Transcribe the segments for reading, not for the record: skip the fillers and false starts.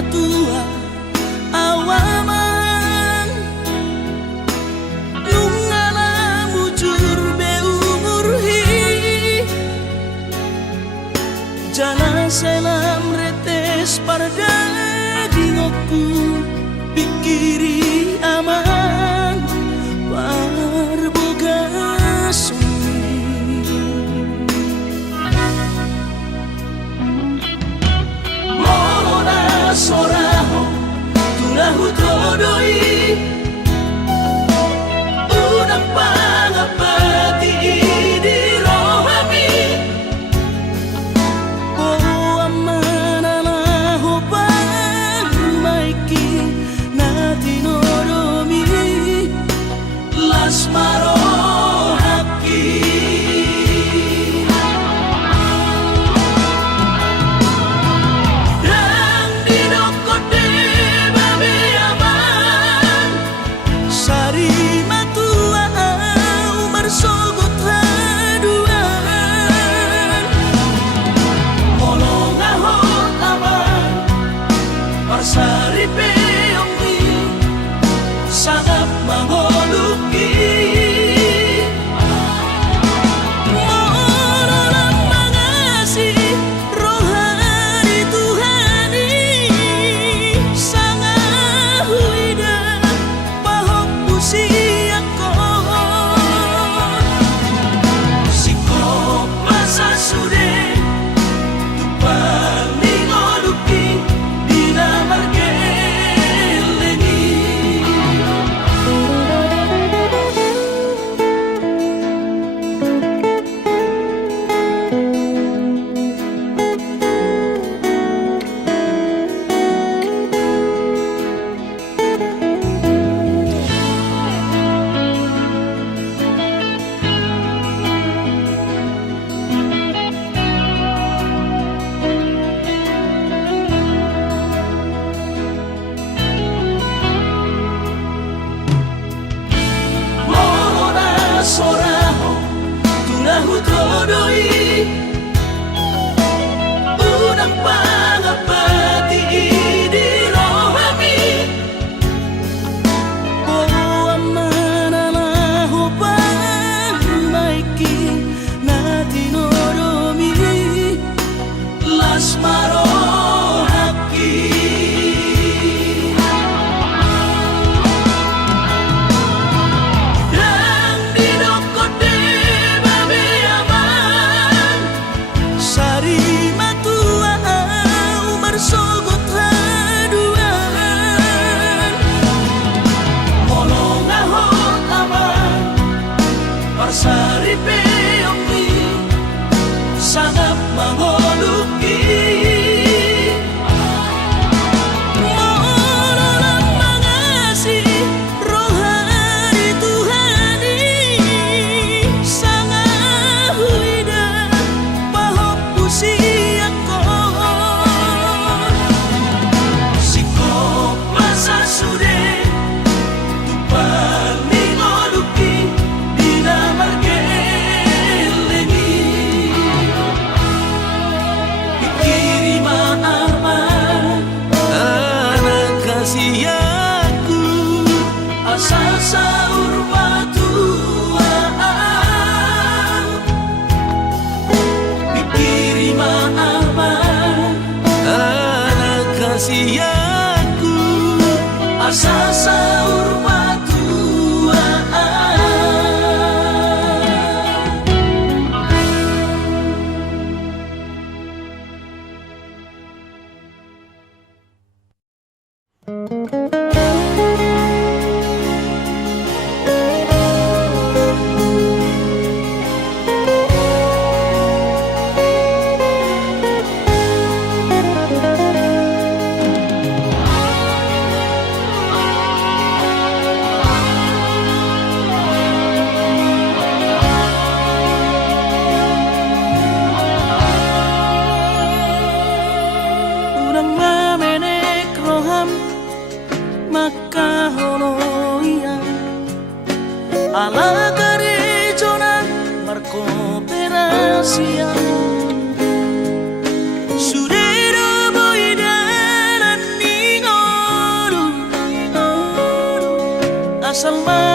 matua awaman nungala mujur be umurhi jana selam retes parda dingokku pikiri aman parboga sumi morona soraho tulahu todoi unang pangapati di rohami Asmaro haki dan didokote babe aman sari matua umar sogot haduan molong ahot aman parsari peongi sangat mangoluki soraho tulahu todoi unang pangapati di rohami amana lahu pangmaiki na tinoromi lasmaro haki sari peongi sangat mangoluki mohon mengasihi rohani Tuhani sangat huida pahop usiakon sikop masa sude tupan mingoluki Siaku asal sahur batuan pikiri ma'aman anak kasihaku asal sahur batuan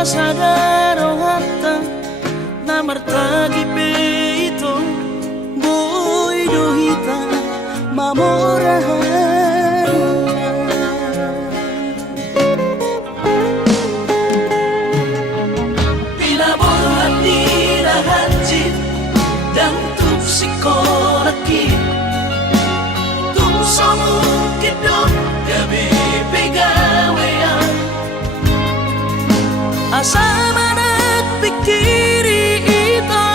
sadaro hatta na martagi peito boy dohita mamorahan pinaborhat ni rahanjit dan tupsikolaki tumsomu kidok gabi pegawean asa manak pikiri ito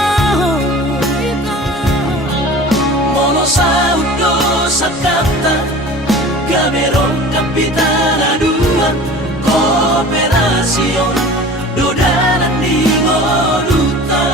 mono sa udo sa kanta gamerong kapitana dua kooperasyon dodanan di ngoluta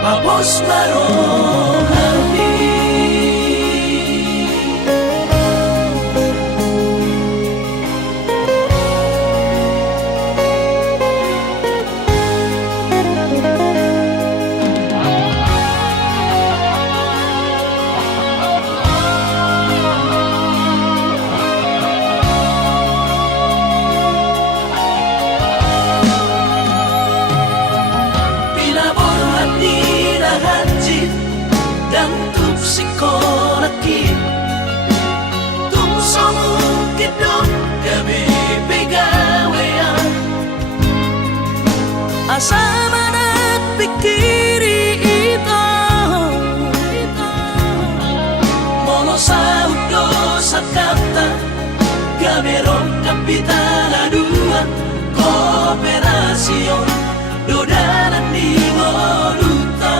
Papos marong hati dan tupsikolaki tumsomu kidok gabi pegawean asa manak pikiri ito mono sa udo sa kanta gamerong kapitana dua kooperasyon dodanan di ngoluta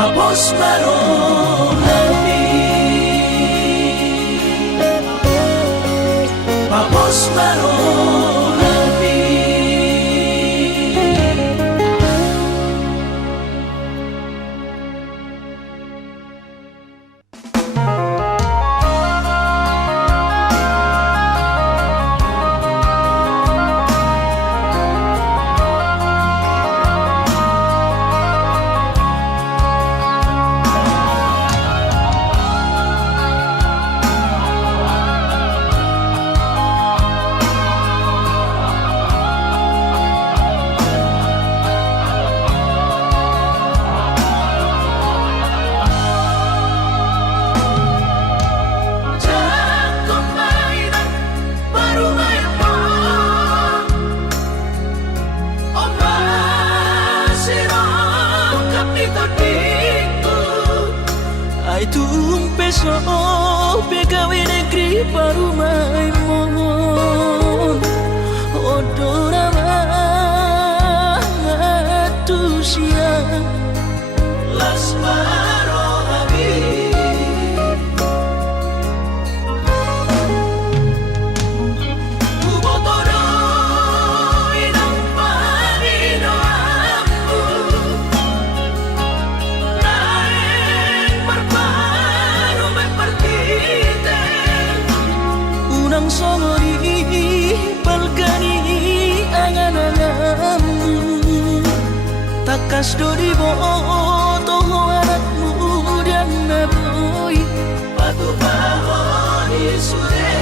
Papos marong hati Papos marong hati pegawe negeri parumai mon dorama manusia. Lasmaro Habib Kubotoro inang panino aku naik berparu berpartite Unang songori palgani angan-anganmu takas dori boto anakmu dan naboy Batu bahon isure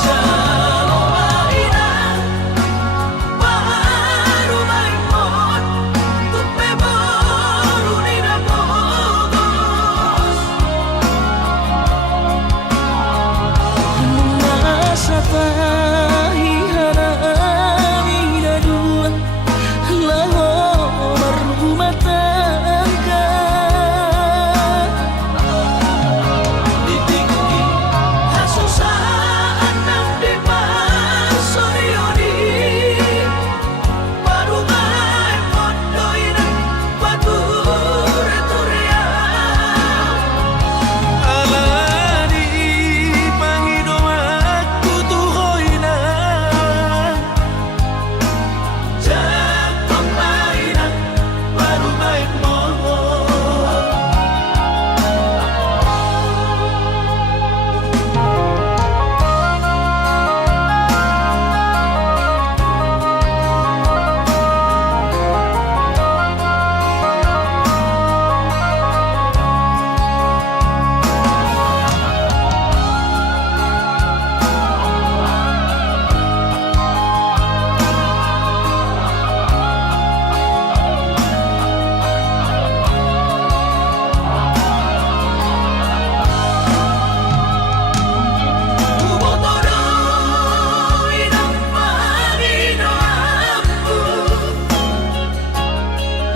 Jalo maina Baru maimon Tupe baru nina bogos Nasa tahi harami na dua Laho berumah tangga Ditinggi Hasusaan ng depan Sorioni Baru maimon Doinan Bature-turea Alani Panginoon tutuhoy na Jatuh mainan Baru maimon Kubotoro inang panino aku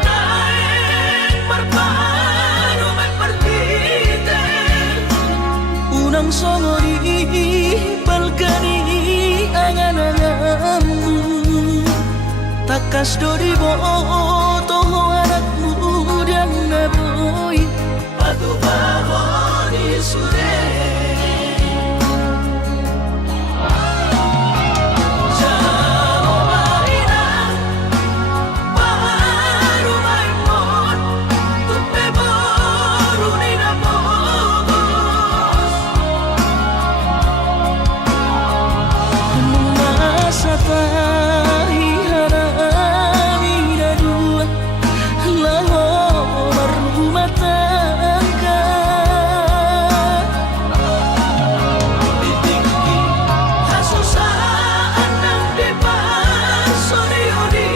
naik berparu berpartite Unang songori palgani angan-anganmu takas dori boto anakmu dan naboy Batu bahon isure Jalo maina Baru maimon Tupe baru nina bogos Nasa tahi harami na dua Laho berumah tangga Ditinggi Hasusaan ng depan Sorioni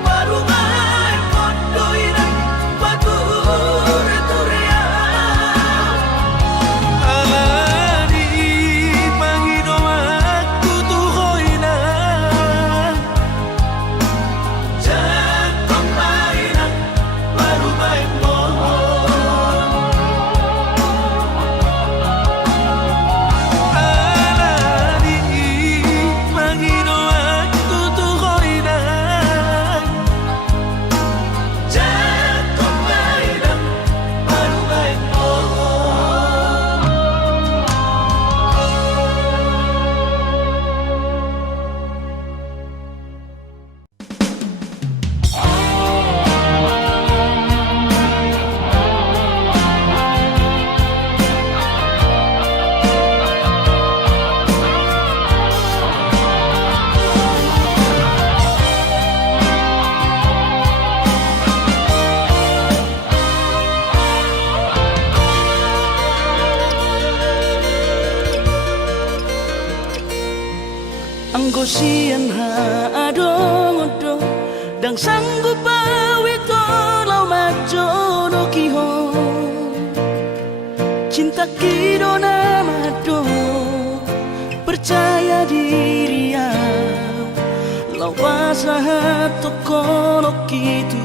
Baru maimon Doinan Bature-turea Alani Panginoon tutuhoy na Jatuh mainan Baru maimon Alani Panginoon tutuhoy na Jatuh mainan Baru maimon Anggo sian haadong-odong Dang sanggup awito lau majono kihon Cinta kido namado Percaya diri ya Lau basahat tokono kitu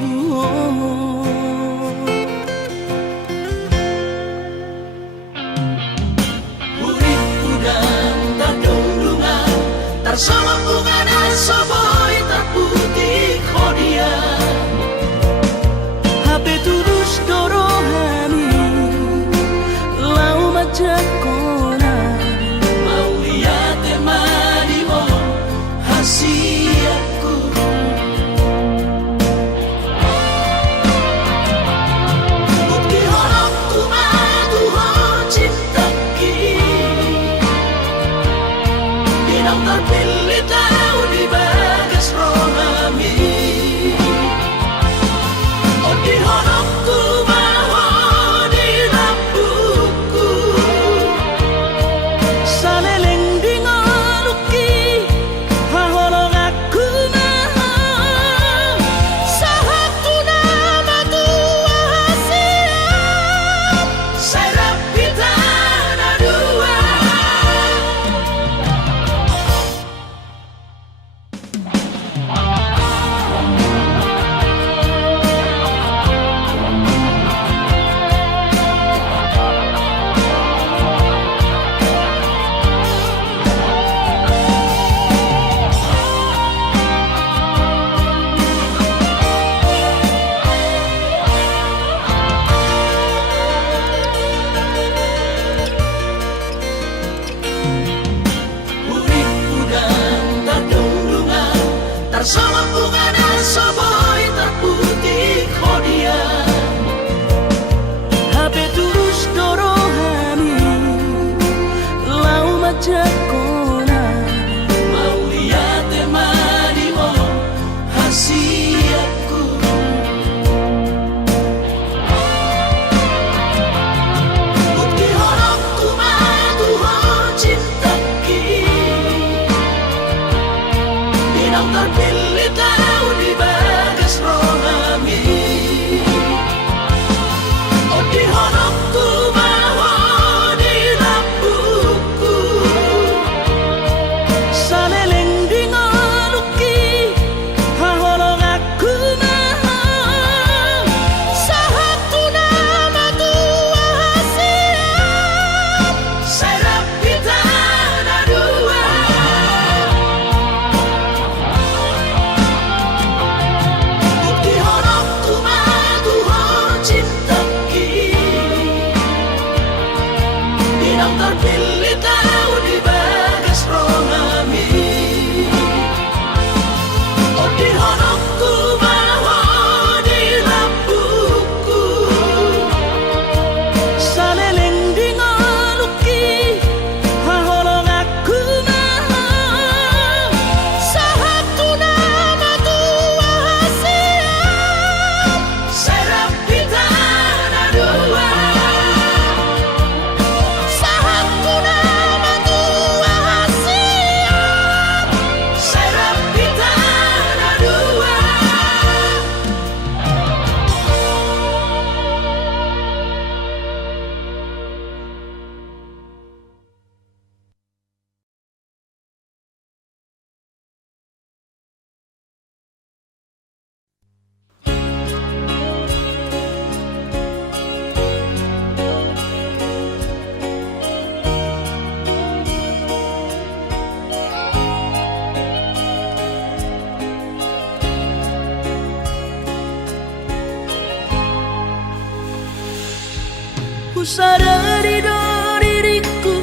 Ku sadari do diriku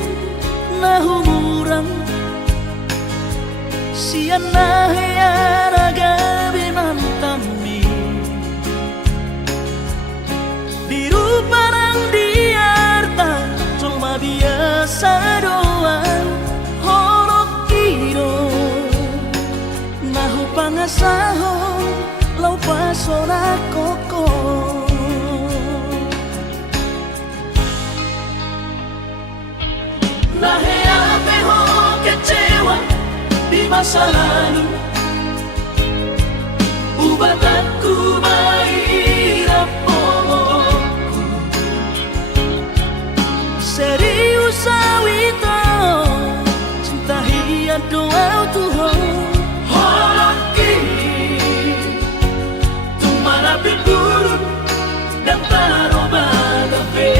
na humurang siana heana gabi mantami biru parang diarta cuma biasa doang horok kiro nahu pangasahon lau pasora koko nahe ape ho kecewa di masa lalu ubatanku mahirap pomoku serius awito cinta hiat doa Tuhan holoki tumana pinturun dan taroba kafe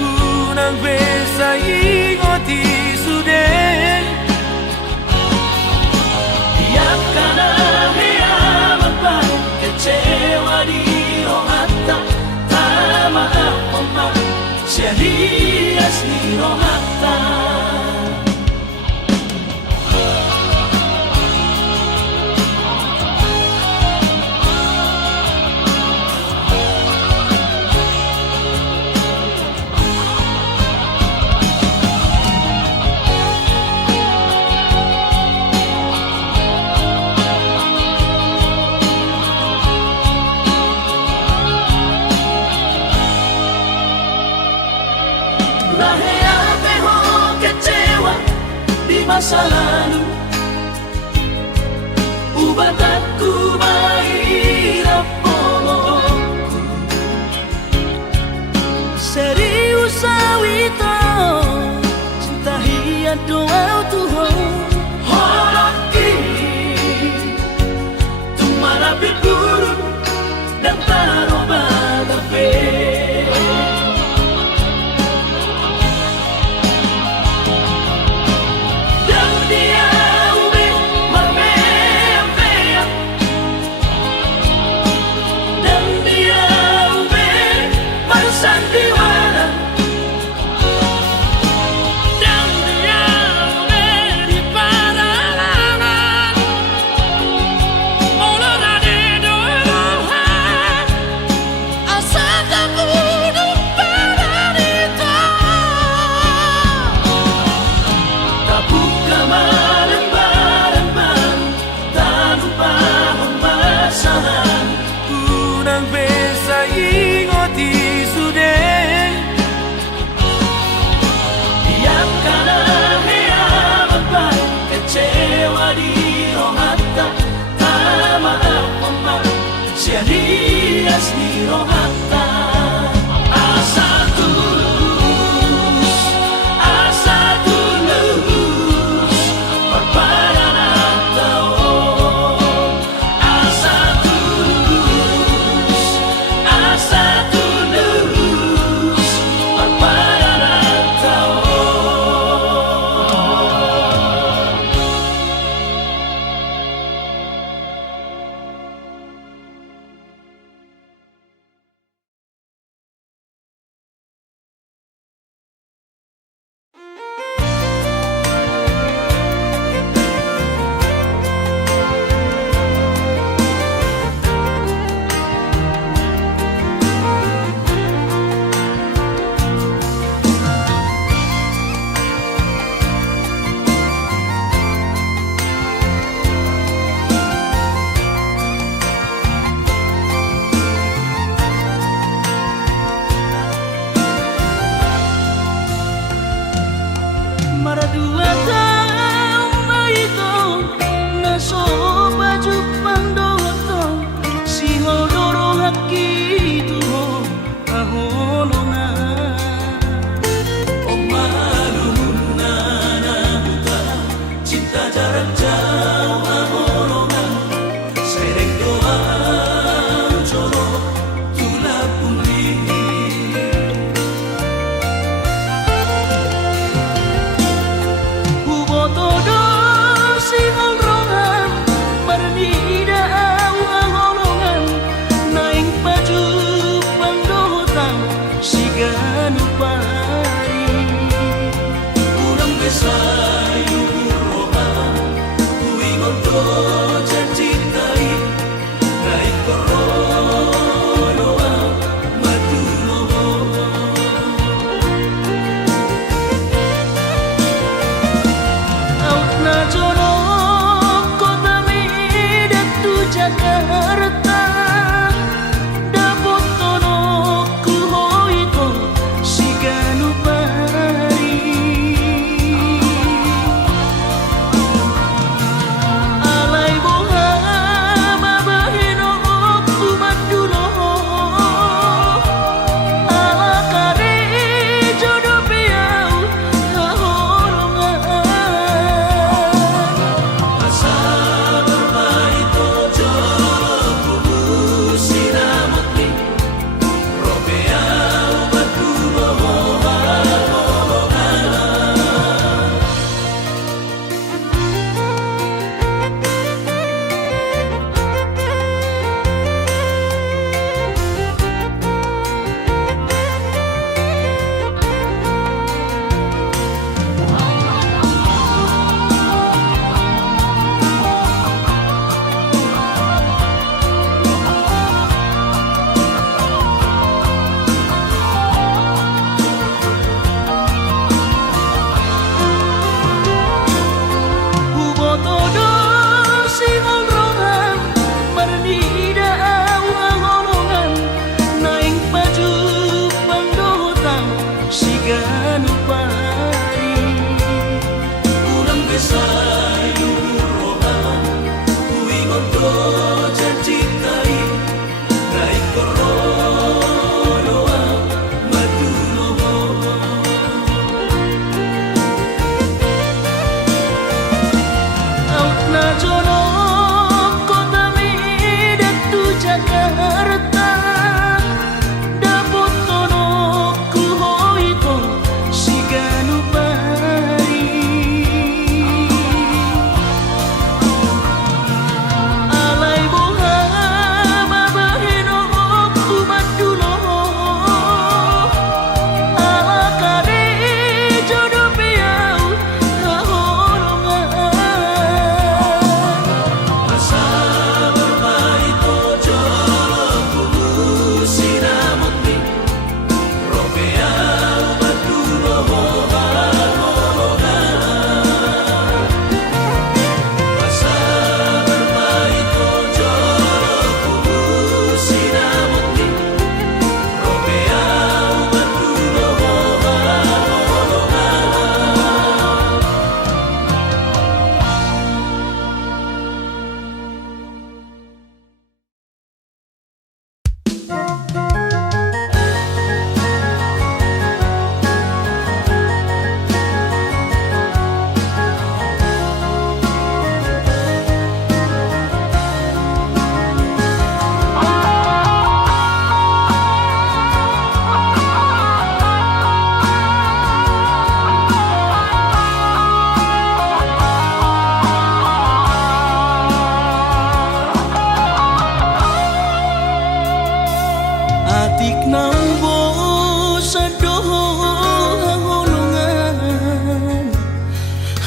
unang besa ingoti sude tiap kana hea mapan kecewa di rohata tama apa serius di rohata nahe ape ho kecewa di masa lalu ubatanku mahirap pomoku serius awito cinta hiat doa Tuhan holoki tumana pinturun dan taroba kafe unang besa ingoti sude tiap kana hea mapan kecewa di rohata tama apa serius di rohata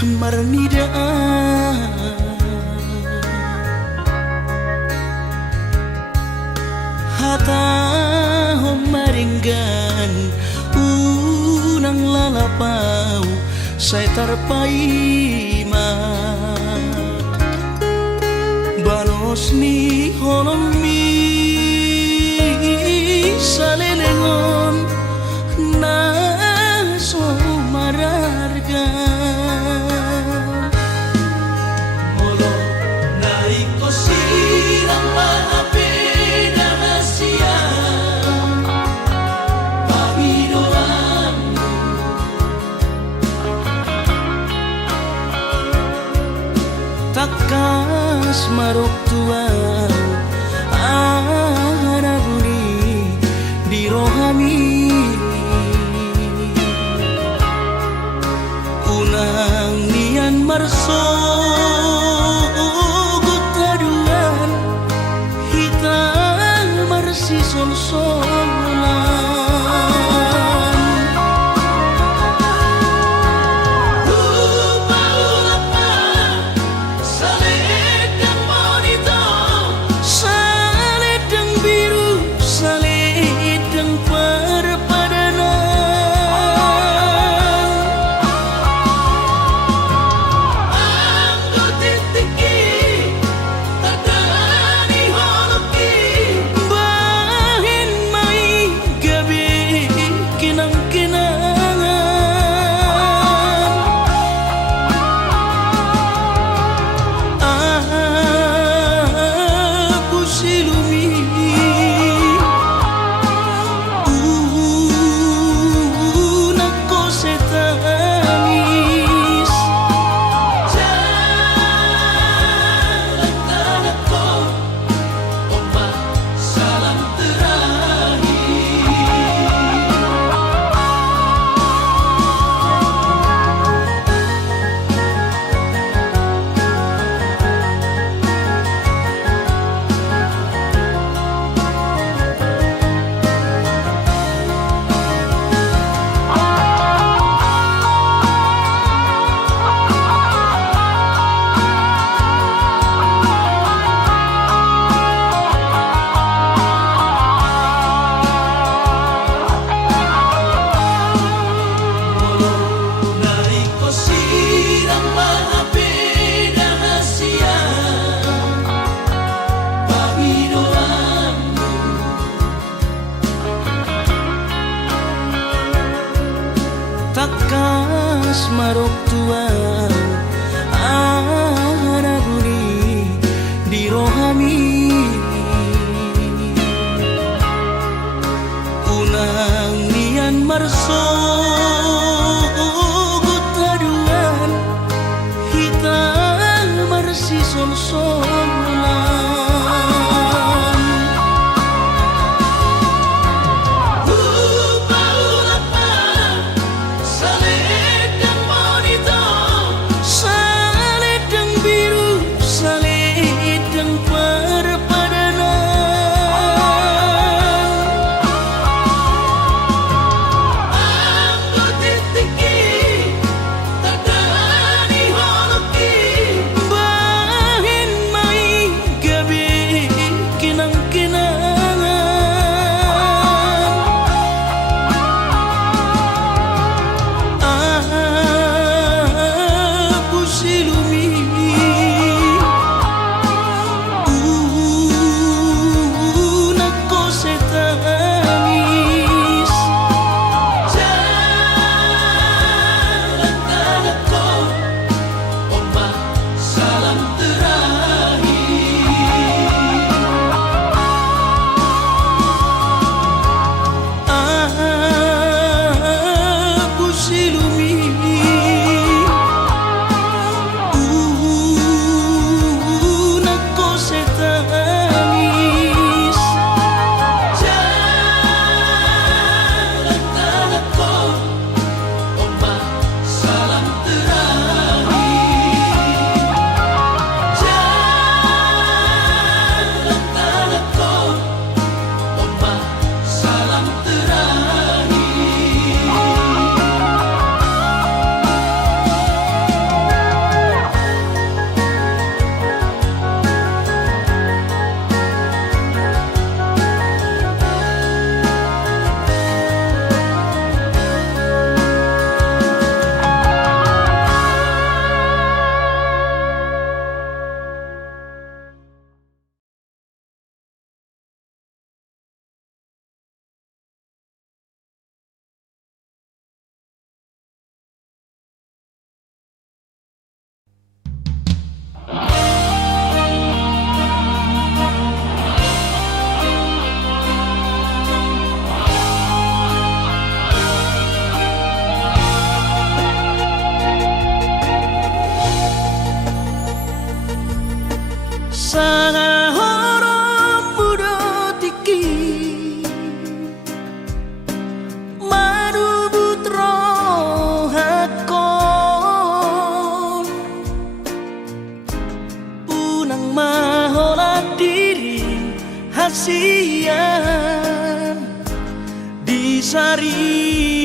marnida hata maringgan unang lalapau saya terpaima balos ni holomi salelengon na so mararga Molo naiko sirang maapeda hasia pabidoanmu takas marok tuau arabuni di rohami unang nian marso gutaduan hitam marsi sol-solan takas marok tuau arabuni di rohami unang nian marso gutaduan hitam marsi sol-solan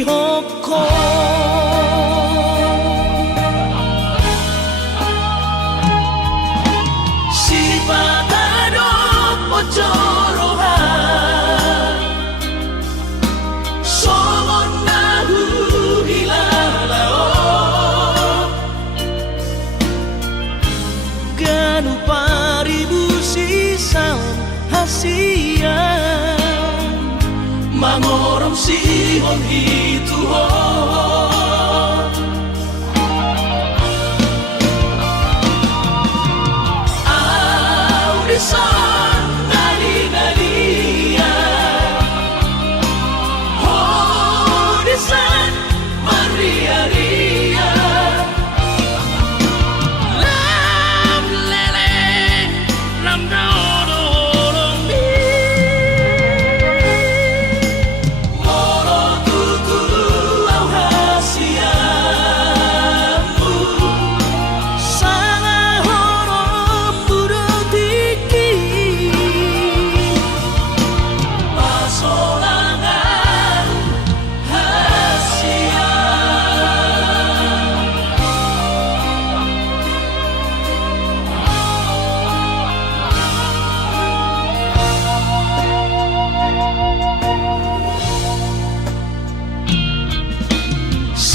hoko Sipatado pocorohan Somon nahu hilalao Ganu paribu sisaon hasian Mangorom sihon hituhon Audisan nali-nalia Audisan maria-ria Lam leleng lam daodolong mi Moro tutu au hasiamu Sanga horom budotiki Pasolangan hasia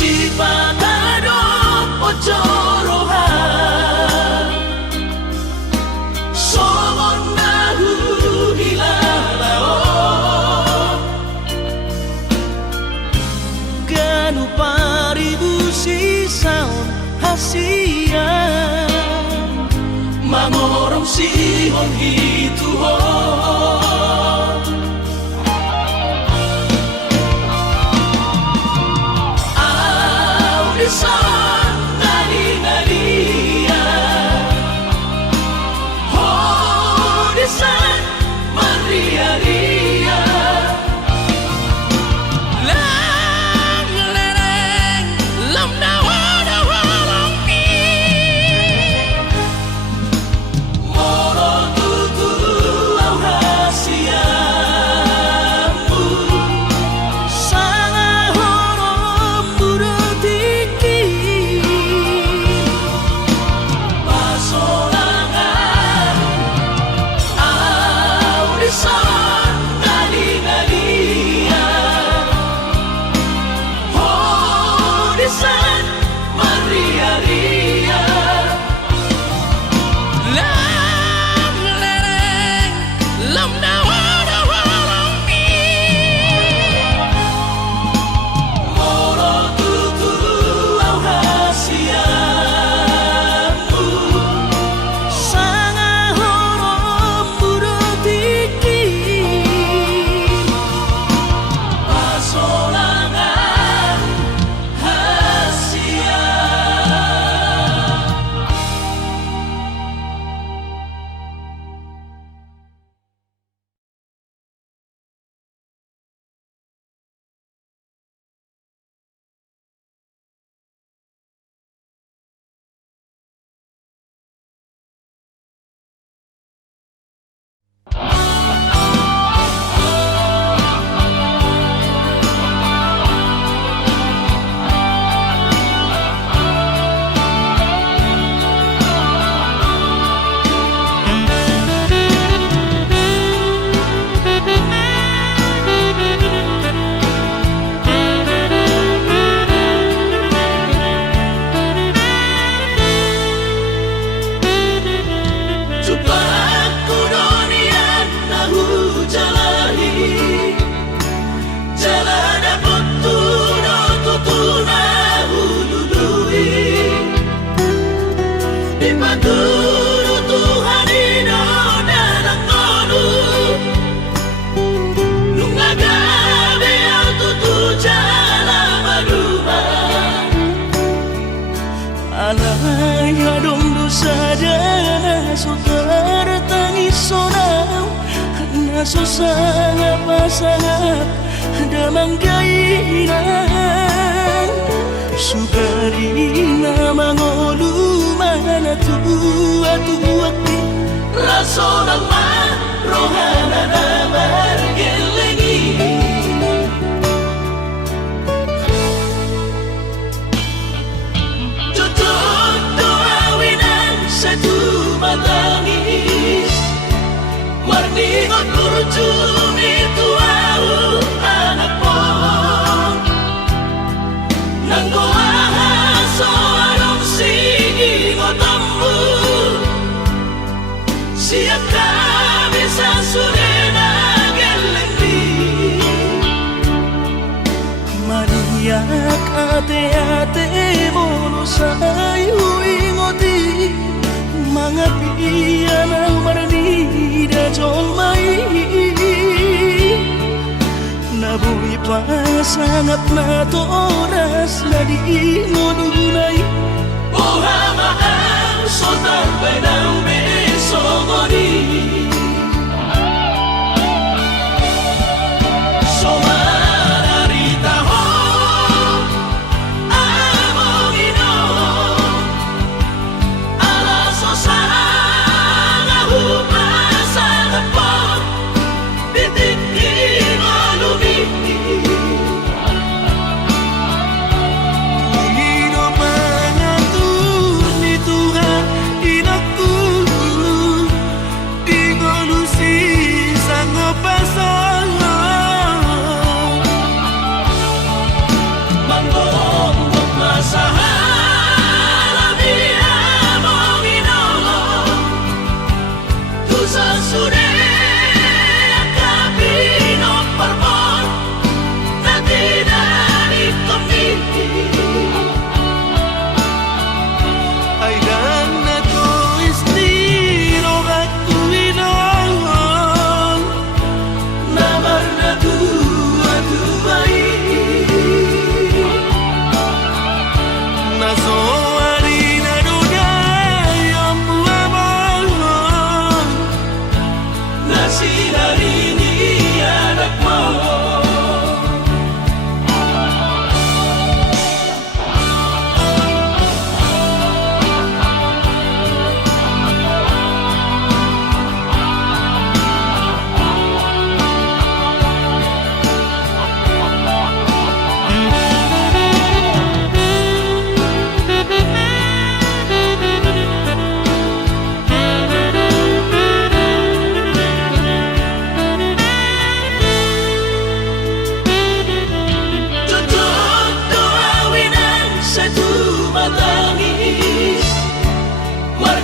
Sipatado pocorohan Somon nahu hilalao Ganu paribu sisaon hasian Mangorom sihon hituhon Audisan nali-nalia Audisan maria-ria Lang lereng lam daodolong mi Moro tutu au hasiamu Sanga horom budotiki Pasolangan Audisan nali-nalia Audisan maria-ria Lang lereng lam daodolong mi Moro tutu au hasiamu Sanga horom budotiki Pasolangan hasia Coba aku donian nahu jalahi Jalan dapat tutu nahu dudui Di paturu Tuhan ino dalang konu Nungagabe au tutu jalan maduma Alay adong dosa dana sotar tangis sonau Naso sangap pasangap damang kainan Sukarina mangolu mana tua-tua Rasonan man rohana na margelengi Maniak ate-ate mono sayu ingoti mga piyan ang maranida jong mai nabuhi pa sangat na to oras na di mo dunay Uhama ang sotar ng beso mo ni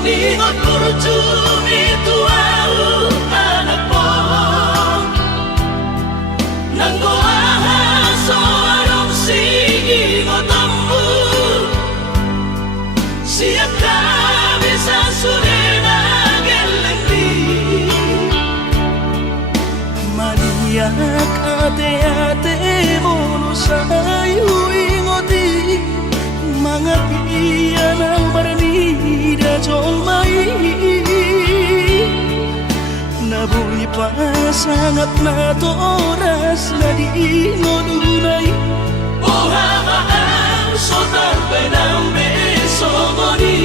Ningot kurjumi tuau anak mo Nanggo ahaso anong sige ngotambu Siap kami sa surena gelengdi Maniak ate-ate mono sayu ingoti mga piyan ang maranida jong mai nabuhi pa sangat na to oras na di mo dunay Uhama ang sotar ng beso mo ni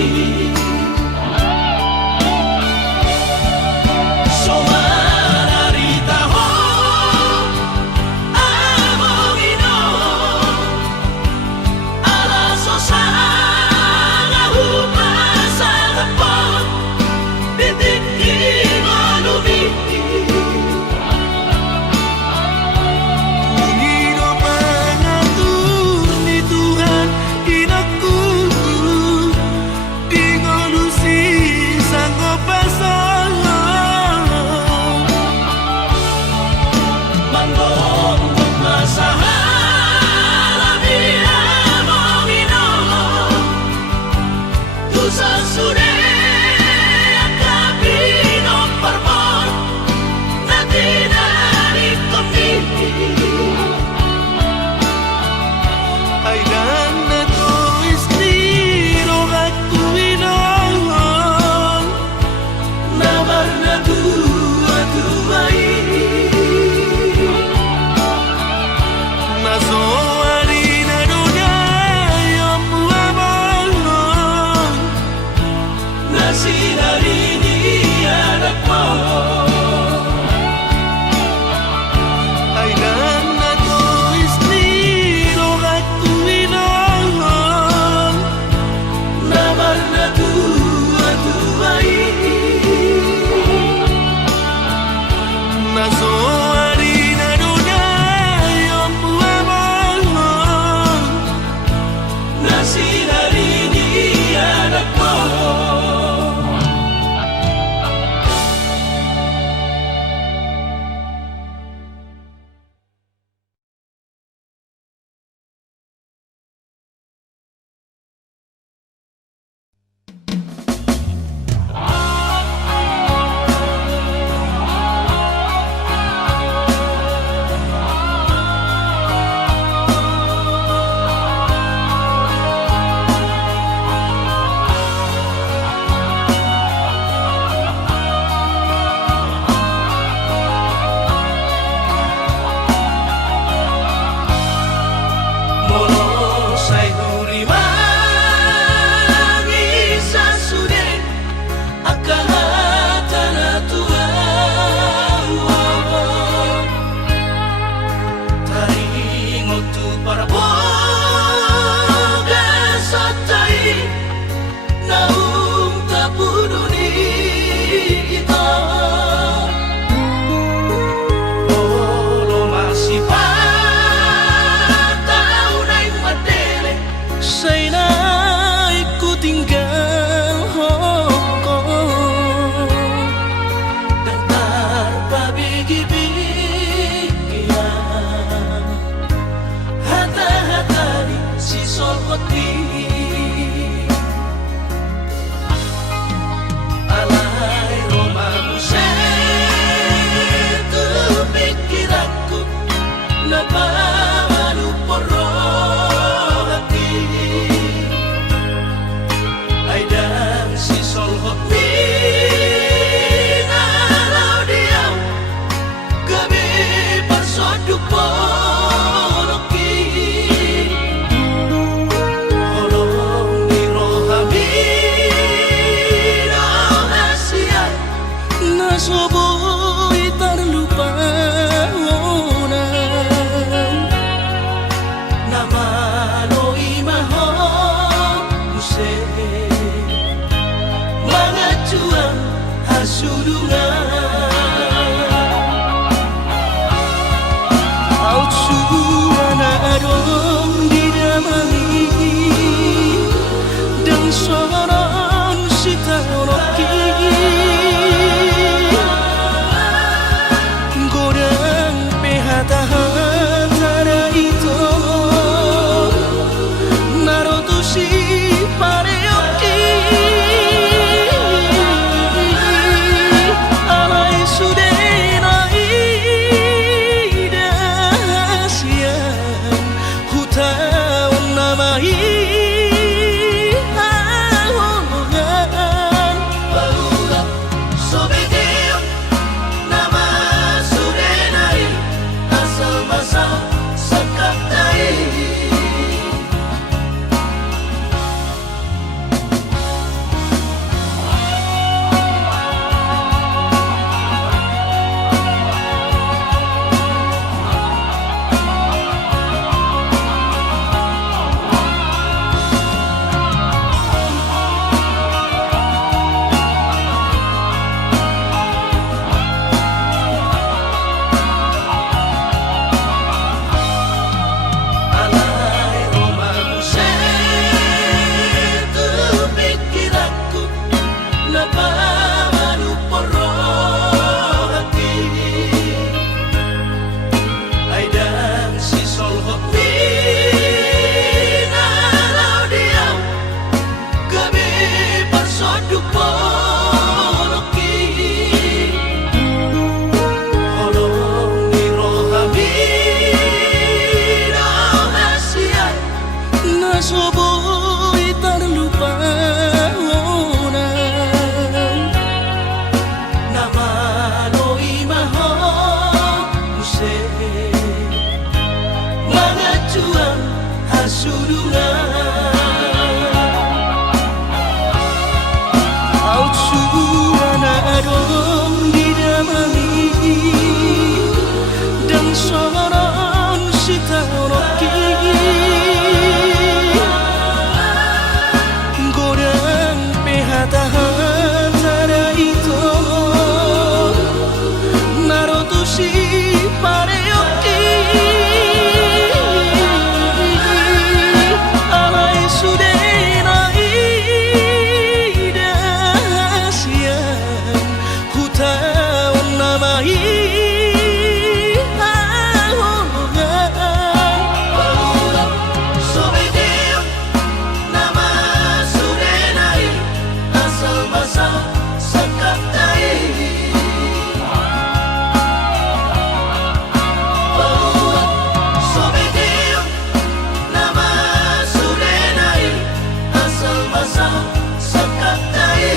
namai ahongan Paula Sobedio nama surenai asal masa sakaptai Nasoboy terlupa orang nama noi maho use Mangacuan hasudungan Autsuan adong didamani Dan soron sitanoki Hata-hata itu Narotushi pareoki Alai sudenai dahasian Hutaon namai ahongan Paula Sobedio nama surenai asal masa sakaptai Paula Sobedio nama surenai asal masa sakaptai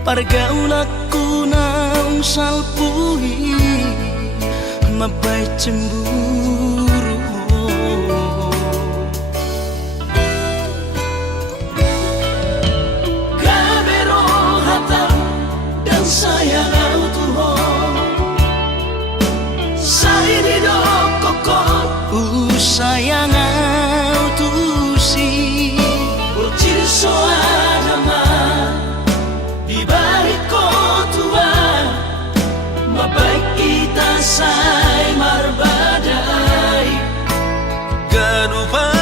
Pargaulaku naung salpui Mabai cemburu Kabero hata dan sayang Tuhan Saidi do koko Sayang tusi Urcir soadama di balik kotua Mabaik kita say marbadai Ganupario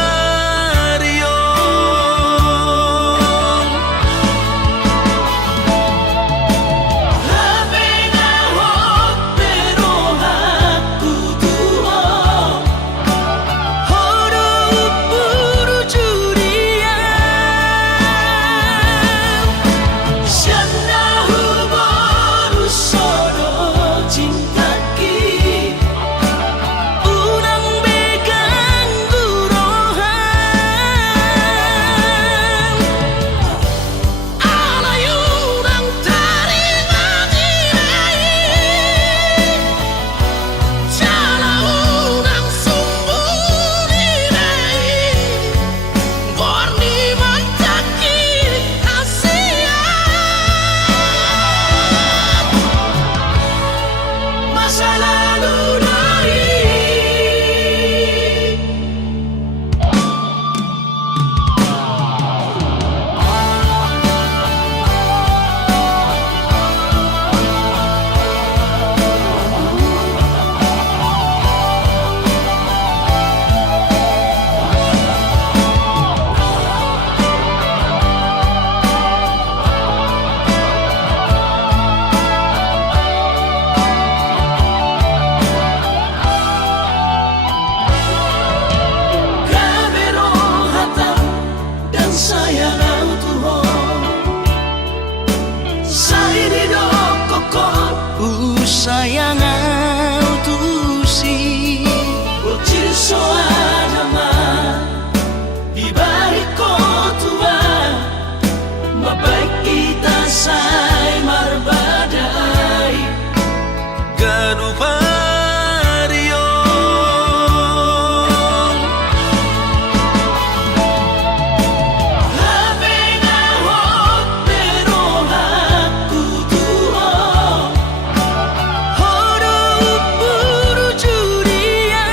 sayang tusi Bocil soadama di balik kotua Mabaik kita say marbadai Ganu pario Habe ngahot pero aku tuho Horo buru jurian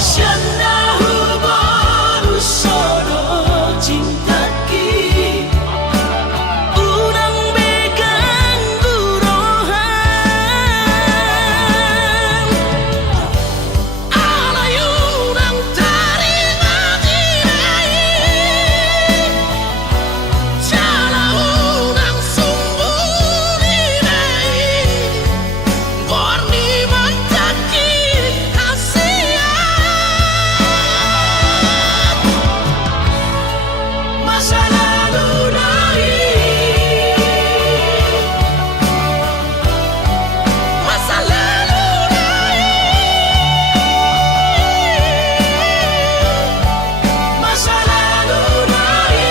Sianda huboru sodo cintaki Urang begang gurohan Alayunang taringan inai Jalaunang sumbun inai Gorni mantaki kasihan Masa lalu dari Masa lalu dari Masa lalu dari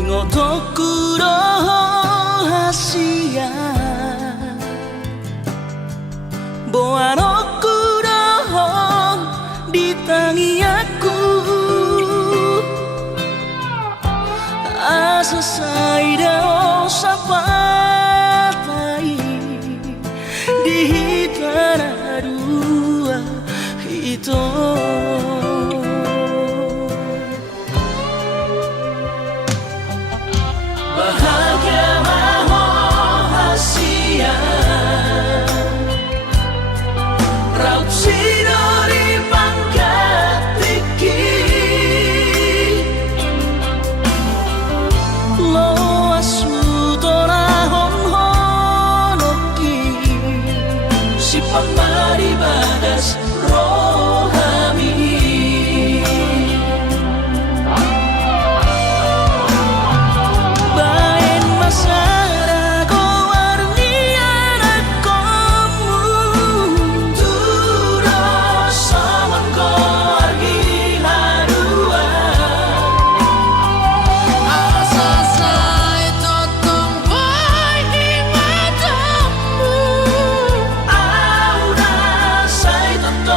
Ingotokuro hasia Boarokuro ditangi aku Asa saida sapatai Di hitara dua hito Bahagia maho hasia Raup sidori pangkat tiki Lo asutora honhonoki Si pamari badas rohami Bain masara ko warnian akomu Turo saman ko argi harua Asa say totong bay di matamu Aura say totoo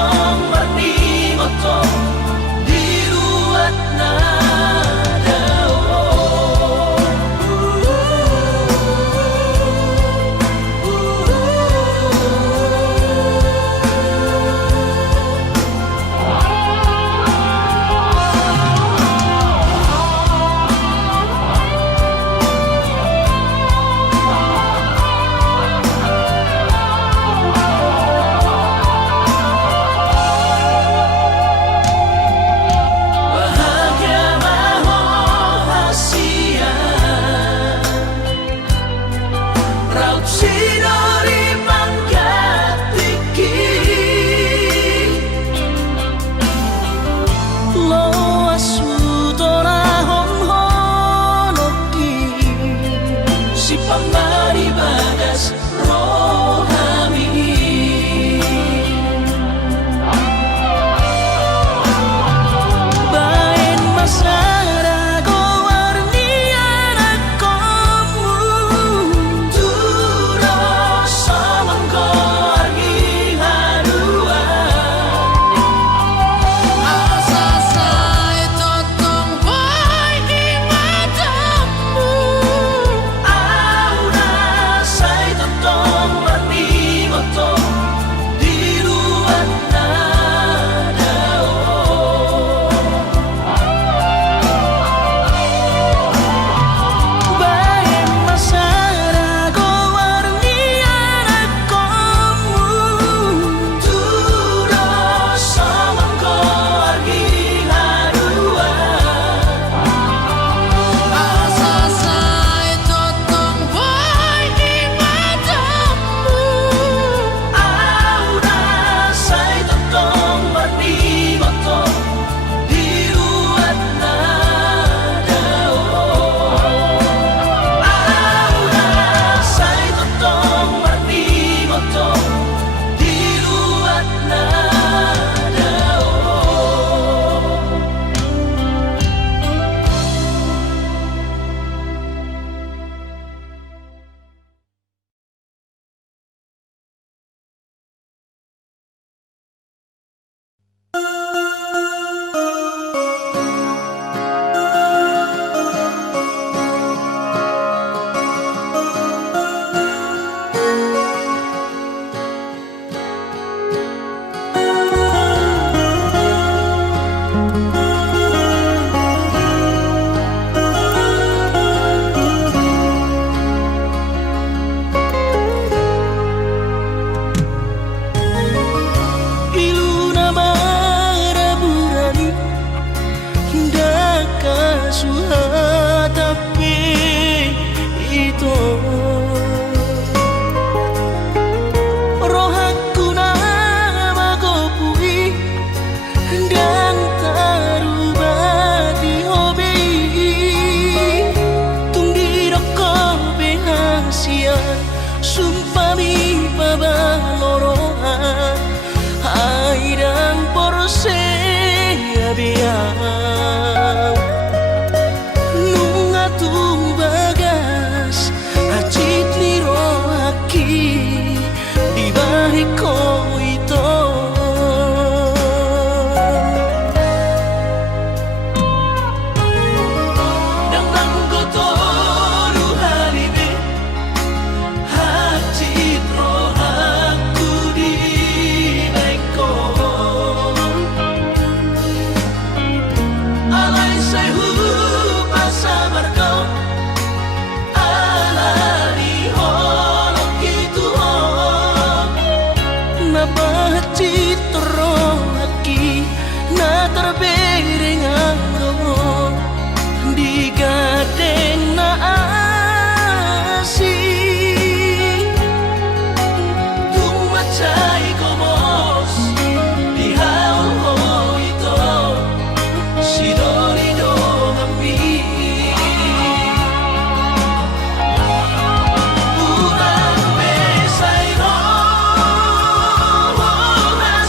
citro aki na terbering aro di gadeng na asih Tumacay komos di hao ito Sidorido kami Urang besay no na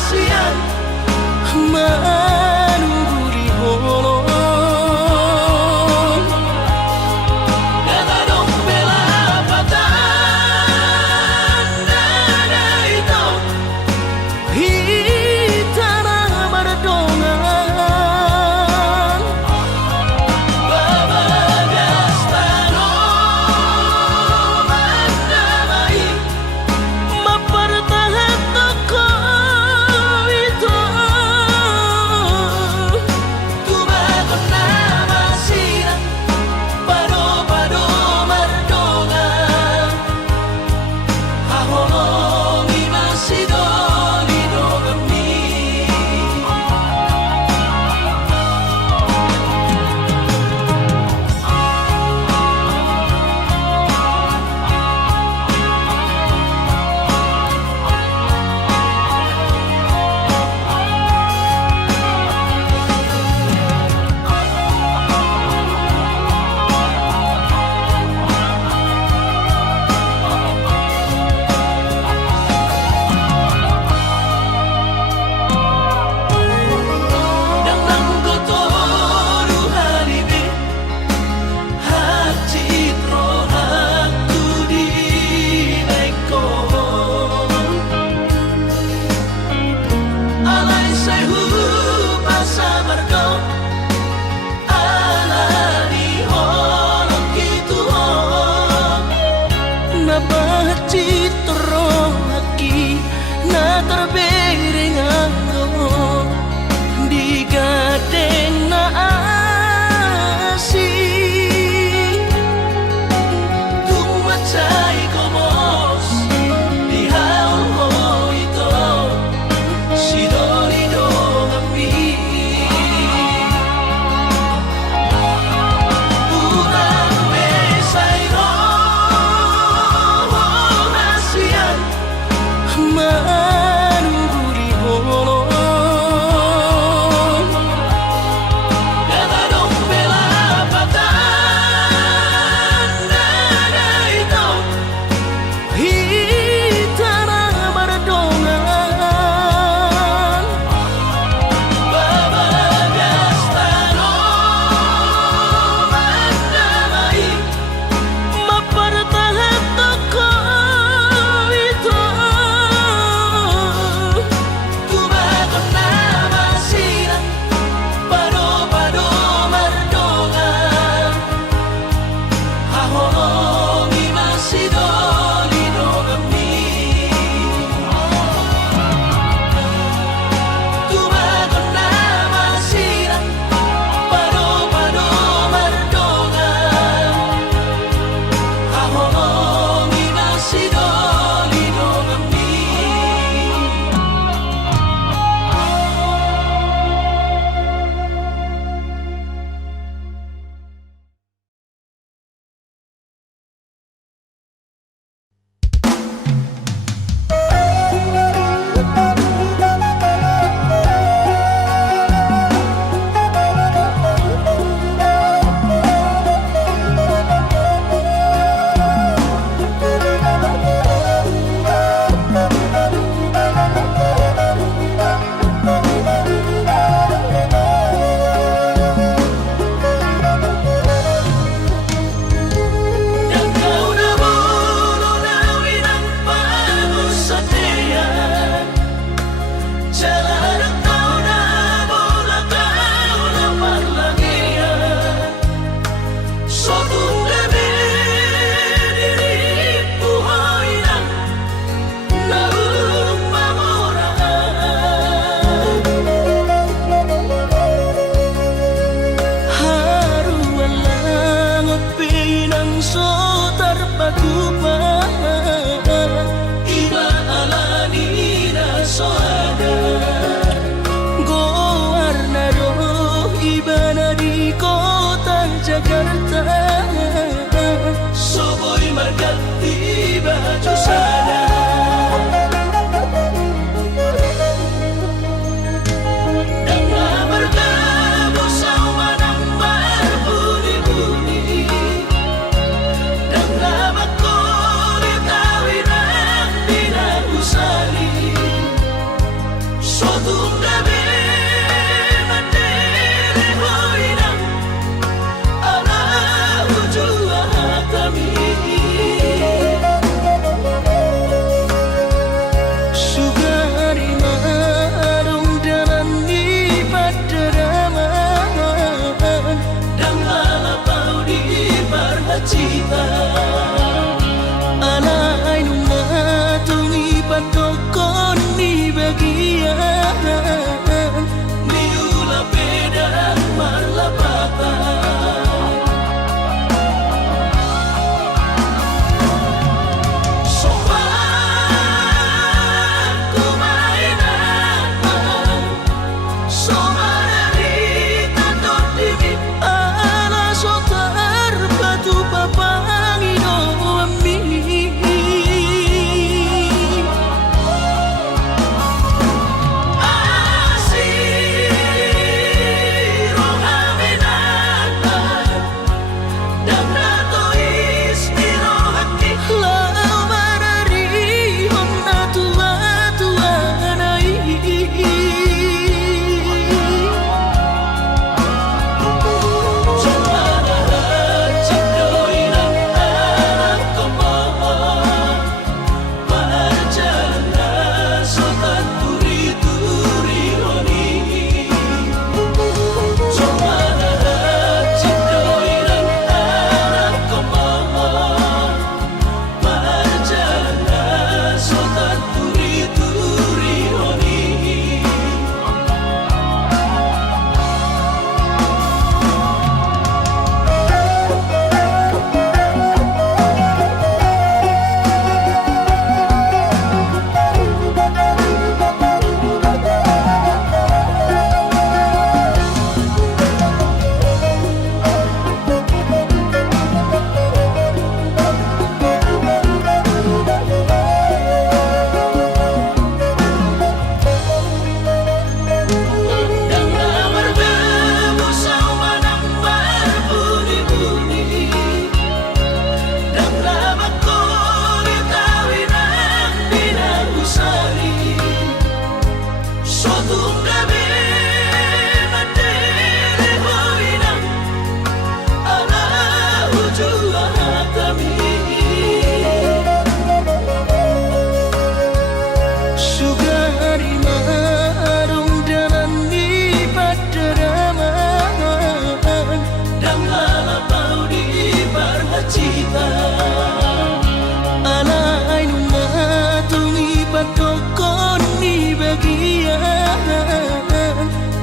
dokon ni bagian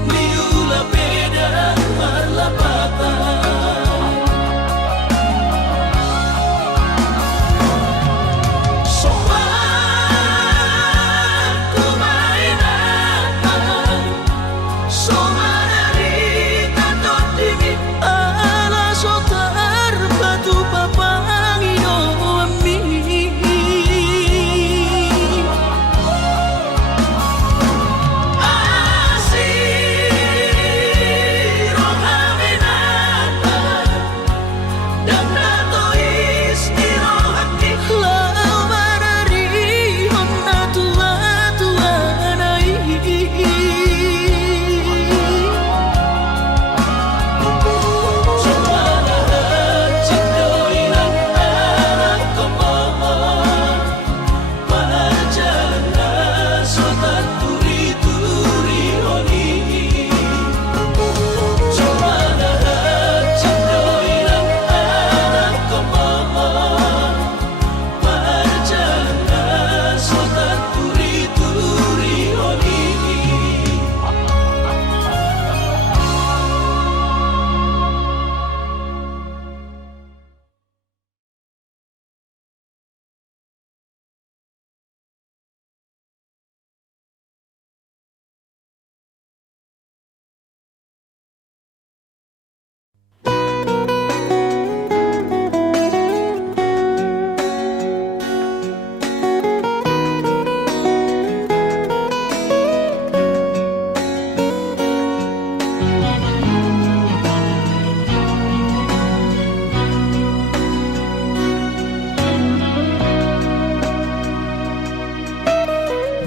Niula beda marlapatan Soman kumainan Soman tatot dingin ala sotar batu papangino ami Asiro haminatan Dan nato istiro hati lau marari honna tua tua nai Sumalahat cindoinan anak kemauan Pahajan sotat turi-turi honi Sumalahat cindoinan anak kemauan Pahajan sotat turi-turi honi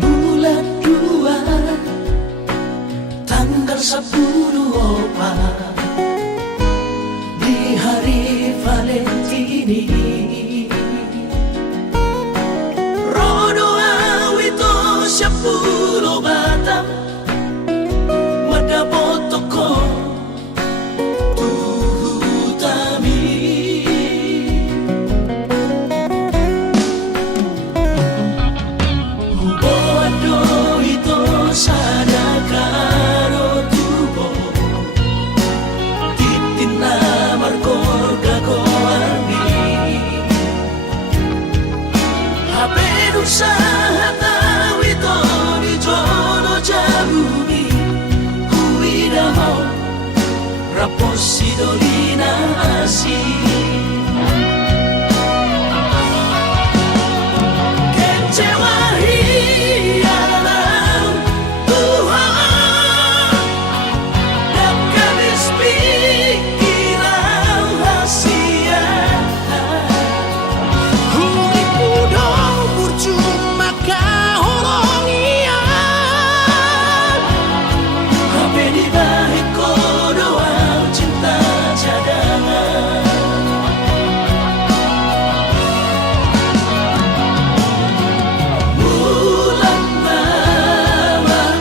bulan 2 tanggal 10 di hari Valentini Rodo awito siapulo batam madapot toko tuhutami huboado ito sana karo tubo titin na markor kakoarni haberu sa hatawito ni jono jamuni huidaho raposidolina asi kecewa hialam Tuhan dan kabis pikiran rahasia huli mudo percuma kahoronian Hape di balik kodoan cinta cadangan Bulan bawaan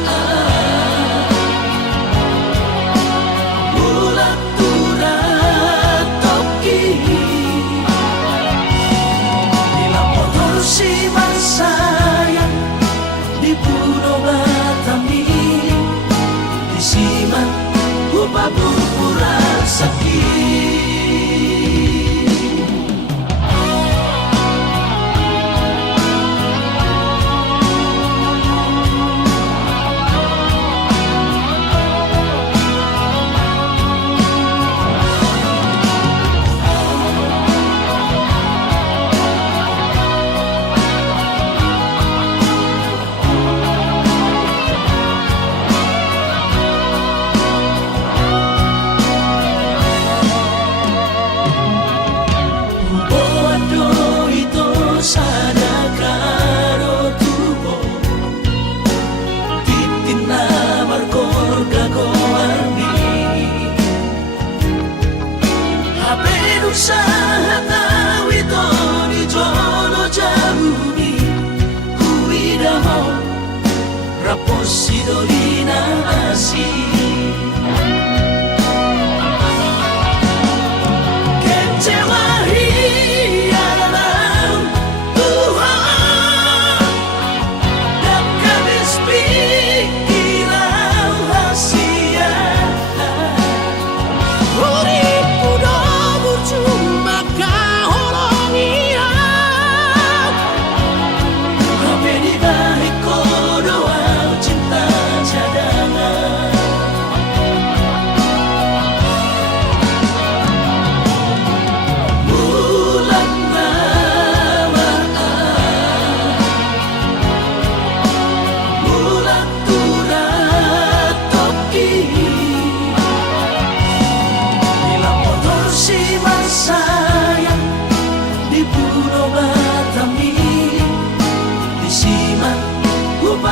Bulan turat toki Dilapor si mansayang di Pulau Batami di siman upapurpuran sakit Bodo itu sana karo tubo titin na markor kakoarni haberu sa hatawito ni jono jamuni huidaho raposidolina asi kecewa hialam Tuhan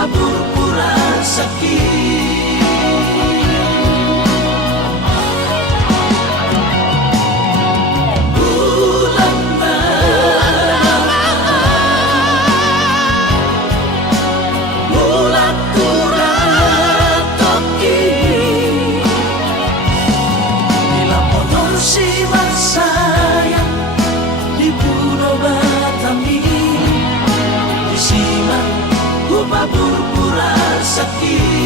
Humapurpura sakit. Bulan na bulan kurang toki Nilapoton si Masaya di Pulau Batami Isiman humapurpura sakit.